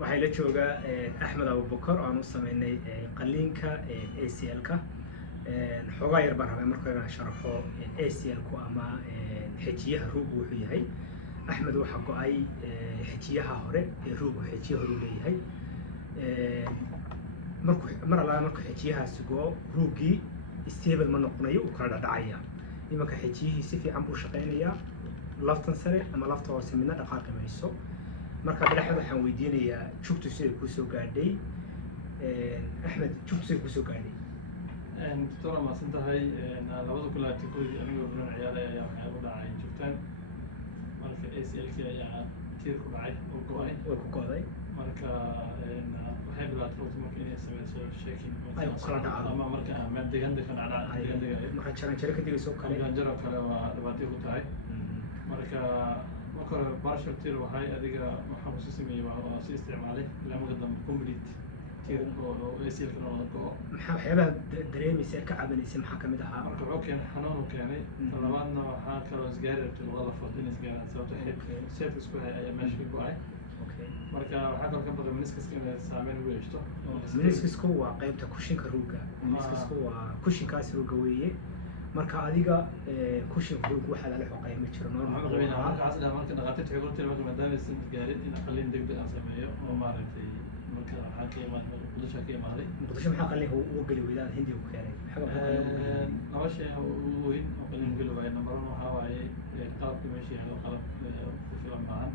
waxay la joogaa Axmed Abubakar oo aan u sameynay qalliinka ACL-ka xoogaa yar baan rabay marka inaan sharaxo ACL-ku ama xejiyaha ruugu wuxuu yahay. Axmed waxa go'ay xejiyaha hore ee ruugu xejiyaha hore leeyahay marka xejiyahaasi go'o ruugii stable ma noqonayo uu kala dhacaya. imanka xejiyihii si fiican buu shaqeynayaa laftan sare ama lafta hoose midna dhaqaaqi mayso. marka Axmed waxaan weydiinayaa jugtu siday kuu soo gaadhay. Axmed jugtu siday kuu soo gaadhay. دكتورة ما سنتهاي لابد كلها تكون أنا وابن عيالي يا حياة داعي جبتان مالك ACL كي يا كثير كبعي وكوكاي مالك وحيد لا تروح ممكن يسمى شيكين أيوة كلا على ما مالك ما دقن دقن على دقن دقن ما حد شركة دي سوق كلي كان جرب كلا لبادي كتاي مالك ممكن بارش كثير وهاي أديك محمود سيسمي وسي استعماله لا مقدم كومبليت ACL كنا نقول waxyaabaha dareemaysa ka cabanaysa maxaa kamid ahaa marka wuxuu keenay xanuun uu keenay talabaadna waxaa kaloo isgaarirtay labada fadhin isgaaran sababta xeebta isku hay ayaa meesha ka go'ay marka waxaa kaloo ka badan meniskuska inay saameyn ugu yeeshto meniskusku waa qaybta kushinka ruuga meniskusku waa kushinkaas ruuga weeye marka adiga kushinka ruuga waxaa lala xoqay ma jiro markaas marka dhaqaatiirta waxay ku tiri marka maadaama aysan gaarin in qalliin degdeg aan sameeyo oo maaragtay marka waxaa ka imaanay muqdisho ka imaaday muqdisho maxaa qalliinka ugu geli weydaan hindiga ku keenay laba shay ugu weyn oo qalliin geli waaye number one waxaa waaye qalabka meesha yaalo qalab ku filan maahan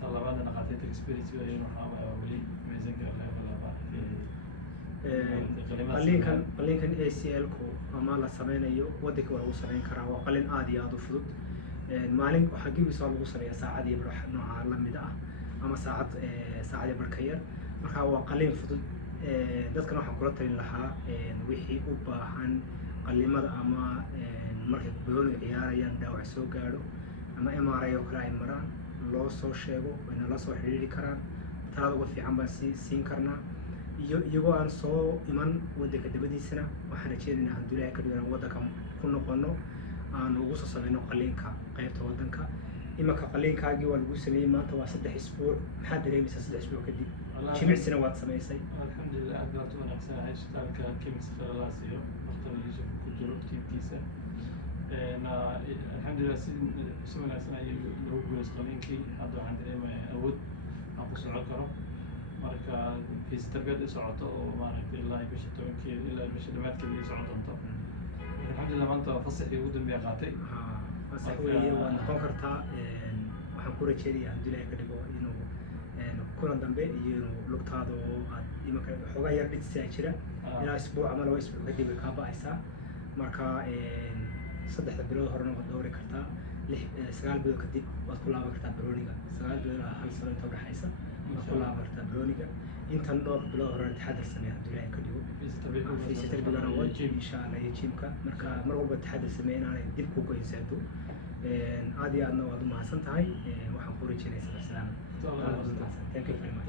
talabaadna dhaqaatiirta experience ayay waxaa waaye weli miisanka qalliinkan ACL-ku ama la sameynayo waddanka waa lagu sameyn karaa waa qalliin aad iyo aad u fudud maalin waxaa gebiisa lagu sameeyaa saacad iyo bar nooca la mid ah ama saacad iyo barka yar marka waa qalliin fudud dadkan waxaan kula talin lahaa wixii u baahan qalliimada ama markay banooniga ciyaarayaan dhaawac soo gaadho ama MRI oo kale ay maraan loo soo sheego wayna la soo xiriiri karaan talada ugu fiican baan siin karnaa iyagoo aan soo iman waddanka dabadiisana waxaan rajeynaynaa haddii Ilaahay ka dhigo inaan waddanka ku noqono aan ugu soo sameyno qalliinka qaybta waddanka imanka qalliinkaagii waa lagu sameeyey maanta waa 3 isbuuc maxaad dareemaysaa 3 isbuuc kadib jimicsina waad samaysay alxamdulilah aad baad u wanaagsanaahay isbitaalka Kings Falaasiyo Dr. Yusuf ku jiro tiimkiisa alxamdulilah si wanaagsan ayay lagu guuleystay qalliinkii hadda waxaan dareemayaa awood aan ku socon karo marka fisioterapiyad i socoto oo maaragtay ilaa bisha 10 ilaa bisha dhamaadkeeda i socon doonto alxamdulilah maanta fasaxii ugu dambeeya qaatay fasax weeye waa noqon kartaa waxaan ku rajeynayaa haddii Ilaahay ka dhigo inuu kulan dambe iyo inuu lugtaada oo aad imanka xoogaa yar dhidsiyaa jira ilaa isbuuc ama 2 isbuuc kadib way kaa ba'aysaa marka 3 bilood horena waad dhowri kartaa 9 bilood kadib waad ku laaban kartaa barooniga 9 bilood hal sano inta udhaxaysa waad ku laaban kartaa barooniga intan dhowr bilood horena taxadar samee haddii Ilaahay ka dhigo fisioterapigana waa insha Allah iyo jimka marka mar walba taxadar samee inaanay dib ku goynsaado aad iyo aadna waad u mahadsan tahay waxaan ku rajeynayaa salaam. Thank you very much.